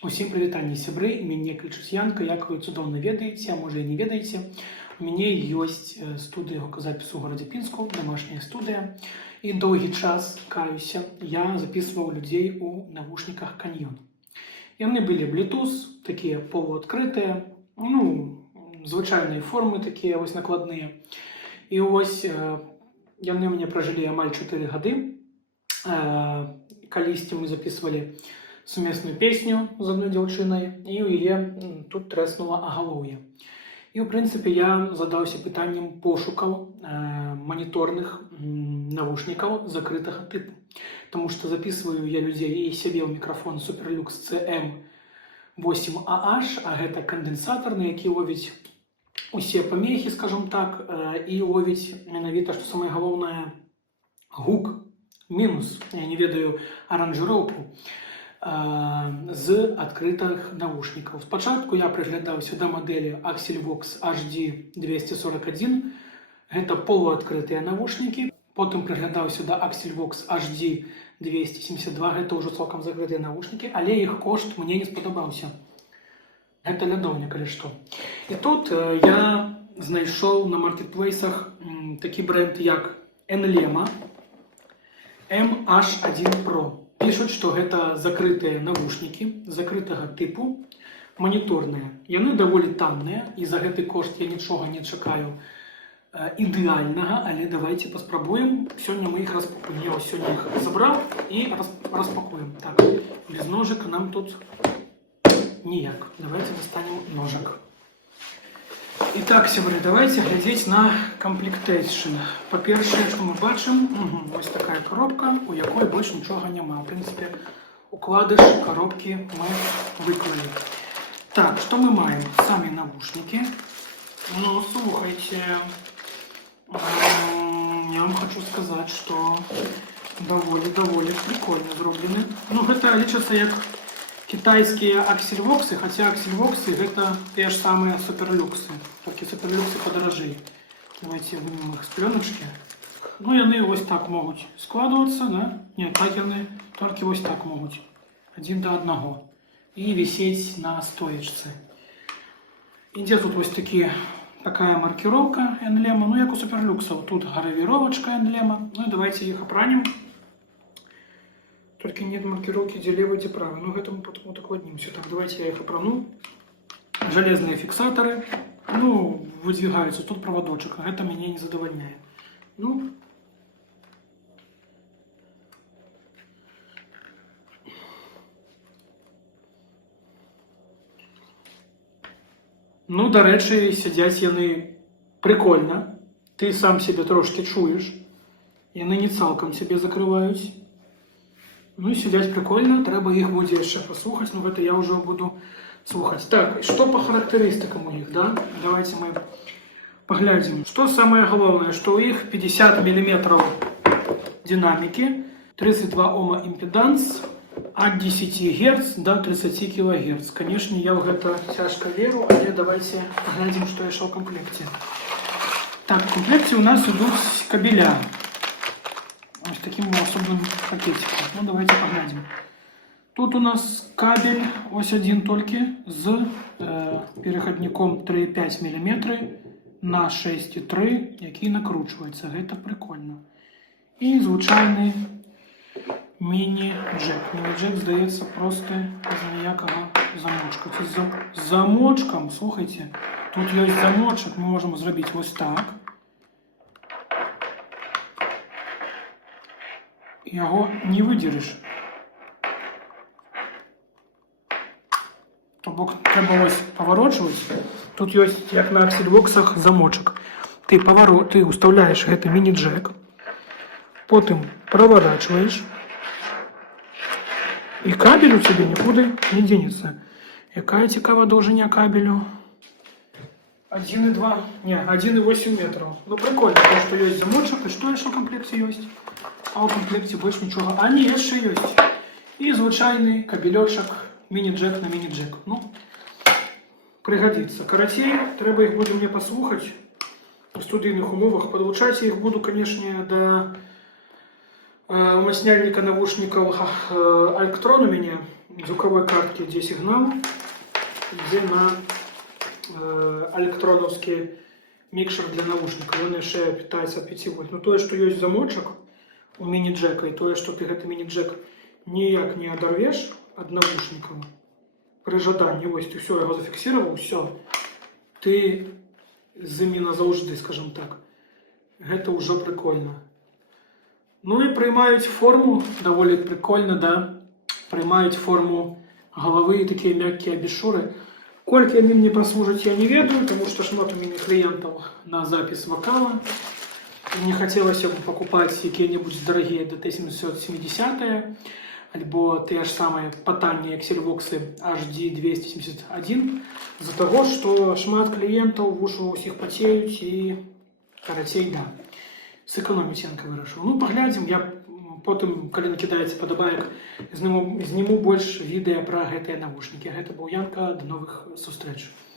Усім прывітанне, сябры, мяне клічуць Янка, як вы цудоўна ведаеце, а можа і не ведаеце. У мяне ёсць студыя гуказапісу ў горадзе Пінску, домашняя студыя. І доўгі час, каюся, я записываў людзей у навушніках Canyon. Яны былі Bluetooth, такія полуадкрытыя, звычайныя формы такія вось накладныя. І вось яны мне пражылі амаль 4 гады. Калісьці мы записывалі сумесную песню з одной дзяўчынай, і ў яе тут трэснула агалоўе. І, ў прынцыпе, я задаўся пытаннем пошукаў маніторных навушнікаў закрытага тыпу. Таму што записываю я людзей і сябе ў мікрафон Superlux CM8AH, а гэта кандэнсатар, на які ловіць усе памехі, скажем так, і ловіць менавіта, што самае галоўнае, гук, мінус, я не ведаю аранжыроўку, з адкрытых навушнікаў. Спачатку я прыглядаўся да мадэлі Axelvox HD241, гэта полуадкрытыя навушнікі. Потым прыглядаўся да Axelvox HD272, гэта ўжо цалкам закрытыя навушнікі, але іх кошт мне не спадабаўся. Гэта лядоўня, калі што. І тут я знайшоў на маркетплейсах такі бренд, як Enlema MH1 Pro. Пішуць, што гэта закрытыя навушнікі закрытага тыпу, маніторныя. Яны даволі танныя, і за гэты кошт я нічога не чакаю ідэальнага, але давайте паспрабуем. Сёння мы іх распакуем. Я сёння іх забраў і распакуем. Так, без ножек нам тут ніяк. Давайте достанем ножик. Итак, сябры, давайте глядзець на комплектейшн. Па-першае, што мы бачым, ось такая коробка, у якой больш нічога няма. В прынцыпе, укладыш коробкі мы выклалі. Так, што мы маем? Самі навушнікі. Ну, слухайте, я вам хочу сказаць, што даволі прикольна зроблены. Ну, гэта лічацца як китайские Axelvoxы, хотя Axelvoxы это те же самые Superluxы, только Superluxы подорожили. Давайте вынем их с пленочки. Ну, яны вот так могут складываться, да? Нет, так яны только вот так могут. Один до одного. И висеть на стоечце. И где тут вот такая маркировка Enlema, ну, как у Superluxов. Тут гравировочка Enlema. Ну, и давайте их опранем. Только нет маркировки, где левый, где правый. Ну, к этому потом докладнимся. Так, давайте я их опрану. Железные фиксаторы. Ну, выдвигаются. Тут проводочек. А это меня не задовольняет. Ну. Ну, до речі, сидять яны прикольно. Ты сам себе трошки чуешь. Яны не цалком себе закрываюсь. Ну і сидять прикольно, треба їх буде яшчэ послухаць, но гэта я уже буду слухаць. Так, што по характарыстыкам у іх, да? Давайте мы поглядим. Што самае галоўнае, што ў іх 50 мм динамики, 32 Ома импеданс, от 10 Гц до 30 кГц. Конечно, я в гэта цяжка веру, але давайте поглядим, што яшчэ ў комплекте. Так, в комплекте у нас идут кабеля. Ось таким особым пакетиком. Ну, давайте поглядим. Тут у нас кабель, ось один только, с переходником 3,5 мм на 6,3, який накручивается. Это прикольно. И звичайний міні-джек. Міні-джек, здається, просто без ніякого замочка. Це з замочком, слухайте, тут є замочок, ми можемо зробити ось так. Його не видіриш. Тобто треба ось поворачувати. Тут є, як на Axelvoxах, замочок. Ти уставляєш гэты міні-джек, потім проворачиваешь, і кабель у тебе нікуди не денется. Яка цікава довжина кабелю? 1,2, не, 1,8 метрів. Ну прикольно, тому що є замочок, і що ще в комплекті є? А у комплекте больше ничего. А не, еще есть. И звичайный кабелечек, мини-джек на мини-джек. Ну, пригодится. Каратей, треба их буду мне послухать в студийных умовах. Подлучать я их буду, конечно, до умасняльника навушников Alctron у меня. звуковой картки, где сигнал, где на электроновский микшер для наушников. Он еще питается от 5 вольт. Но то, что есть замочек у мини-джека, и то, что ты этот мини-джек ніяк не оторвешь от наушников, при жаданні, ось ти все, його зафіксував, все, ти з ними назавжди, скажем так. Это уже прикольно. Ну і приймають форму, доволі прикольно, да? Приймають форму голови і такі м'які абішури. Кольки они мне послужат, я не ведаю, потому что шмат у меня клиентов на запись вокала. И не хотелось бы покупать какие-нибудь дорогие DT770, альбо те ж самые потанные Xelvox HD271, из-за того, что шмат клиентов в уши усіх потеют и, короче, да, сэкономить я вирішив. Ну, поглядим, я потім, коли накидається подобаєк, зніму більше відео про ГТ наушники. Гэта був Янка, до нових зустріч.